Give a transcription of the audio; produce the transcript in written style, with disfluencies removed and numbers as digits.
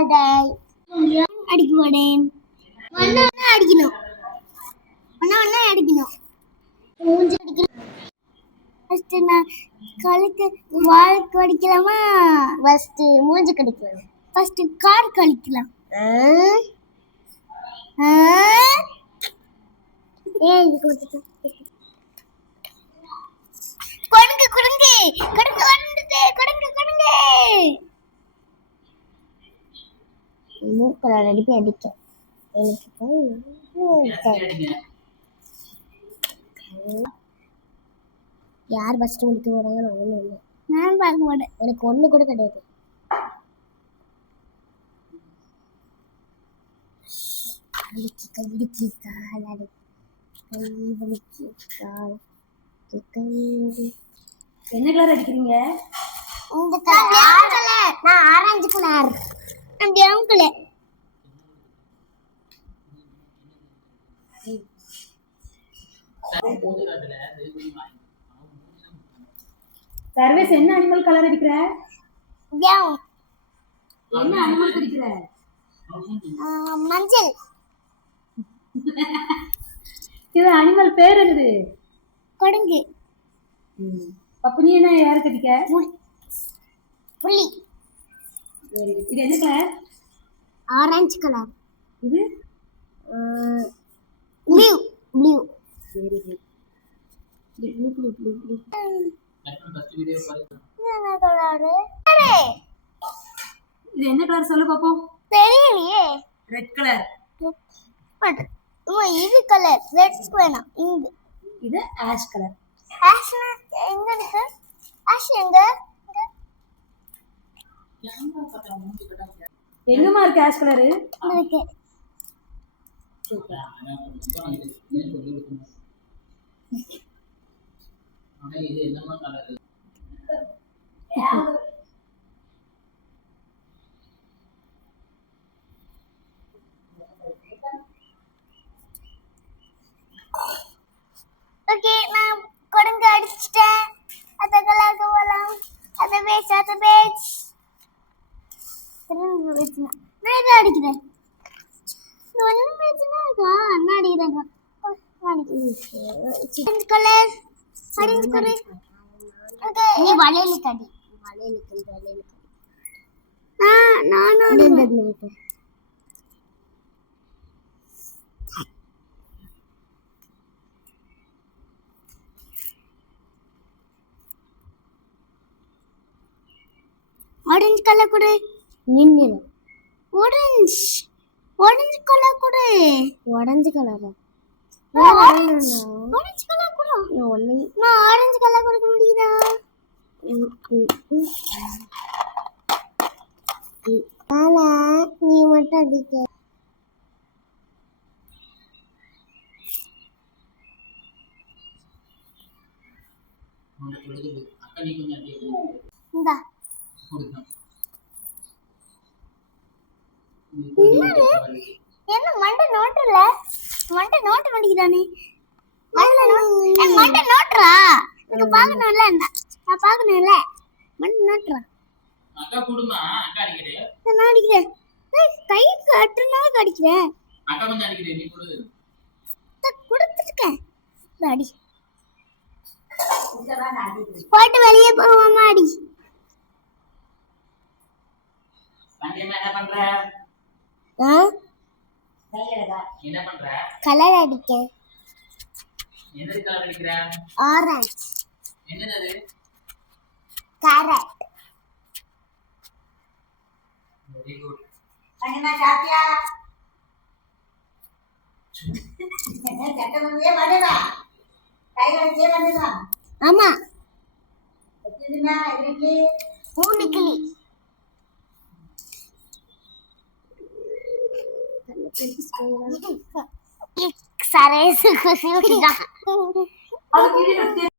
மாட்டேன். அடிக்க மாட்டேன். ஒண்ணு அடிக்கணும். ஒண்ணு அடிக்கணும். மூஞ்சி அடிக்கணும். ஃபர்ஸ்ட் நான் கழுத்து வாளுக்கு அடிக்கலாமா? ஃபர்ஸ்ட் மூஞ்சி கடிக்கலாம். ஃபர்ஸ்ட் கார் கழிக்கலாம். ஏய் இது கொடுத்து கொடுங்க கொடுங்க கொடுங்க வந்துட்டே கொடுங்க கொடுங்க. மூக்கல அடிப்பி அடிக்க யார் ஃபர்ஸ்ட் முடிக்க போறாங்க? நான் பார்க்க மாட்டேன். எனக்கு ஒண்ணு கூட கிடையாது. என்ன கலர் அடிக்கிறீங்க? இந்த கலர் நான் ஆரஞ்சு கலர். நான் ப்ரவுன் கலர். சர்வேஸ் என்ன அனிமல் கலர் அடிக்கிற? ப்ரவுன். என்ன அனிமல் அடிக்கிற? மஞ்சள். இது அனிமல் பேர் என்னது? கொடுங்கு. அப்ப நீ என்ன யாருக்கு அடிக்க? புலி. இது என்ன கலர்? Orange colour. இது blue. Blue. Very good. Blue. என்ன கலர்? இது என்ன கலர் சொல்லு பாப்போம். தெரியலையே. Red colour. இது கலர் ரெட் வேணாம். இது ஆஷ் கலர். ஆஷ் எங்க இருக்கு? ஆஷ் எங்க? எங்கமா இருக்கு ஆஷ் கலர்? இருக்கு. சூப்பர். ஆனா இது என்னமா கலர்? ஓகே நான் கொடுங்க அடிச்சிட்டேன். அத கலருக்கு போலாம். அத பேஜ் திரும்ப வெச்சுனா நான் இதை அடிக்கிறேன். ஒண்ணு பேஜ்னா நான் அடிக்கிறேன். Orange colour. Orange colour. Okay நீ வளையல கடி. வளையல. நான் ஆரஞ்சு கலர் கொடு. நின்னுரு. ஆரஞ்சு கலர் கொடு. Orange colour. ஆரஞ்சு கலர் கொடு. நான் ஆரஞ்சு கலர் கொடுக்க முடியுதா? ஆனா நீ மட்டும் அடிக்க. அக்கா நீ கொஞ்சம் அடிக்க. இந்தா. என்ன மண்டை நோட்டுல நோட்டு மாட்டேங்கிறானே. மண்டை நோட்டுறா. எனக்கு பார்க்கணும்ல. நான் பார்க்கணும்ல. மண்டை நோட்டுறா. அக்கா குடுமா. அக்கா அடிக்கிறே. நான் அடிக்கிறேன். கை கட்டுனா அடிக்கிறேன். அக்கா கொஞ்சம் அடிக்கிறே. நீ குடு. கொடுத்துருக்கேன். அடி. போட்டு வெளியே போவோமா? அடி. தங்கம்மா என்ன பண்ற? என்ன பண்ற? கலர் அடிக்க. என்னது கலர் அடிக்கிற? ஆரஞ்சு. என்னது அது? கேரட். Very good. அண்ணா சாப்பியா? சட்டமே வரடா. கையிலே வரடா. ஆமா. எத்தனைனா இதுக்கு? பூனிக்கிளி. சரேஸ் குசி விட்டா. அது கிளி